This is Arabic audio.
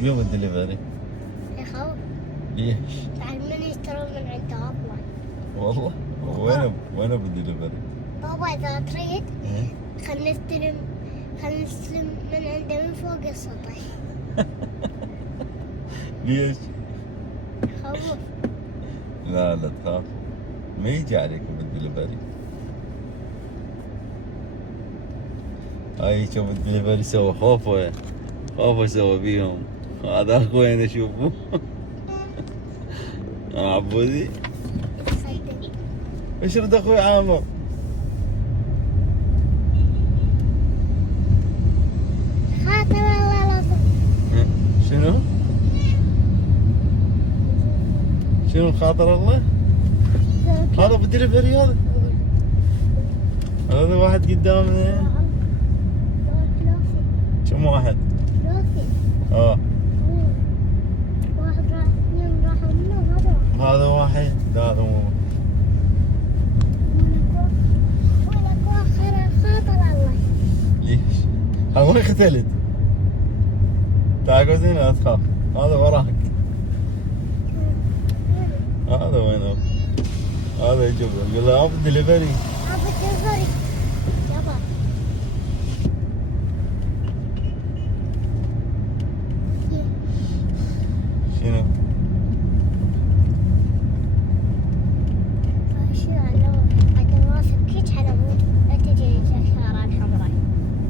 بيهم الدليفري؟ يخوف. ليش؟ بعد من يشترون من عند أبوي. والله وين ابو الدليفري؟ بابا إذا تريد إيه؟ خلنا نستلم من عنده من فوق السطح. ليش؟ يخوف. لا تخاف، ما يجي عليكم بالدليفري. هاي شوف الدليفري سوى خوفه سوى بيهم. هذا اخوين اشوفه. عبودي صدق. ايش رد اخوي عامر؟ خاطر الله لطف. شنو خاطر الله؟ هذا بالدليفري هذا واحد قدامنا. كم واحد؟ اه واحد راح اثنين راحوا منه هذا واحد. لا هذا مو. ولك واخر خاطر الله. ليش؟ هذا وين ختلت؟ تعال قول هنا لا تخاف. هذا وراك. هذا وين هذا يجيب قول له ابو الدليفري. ابو الدليفري.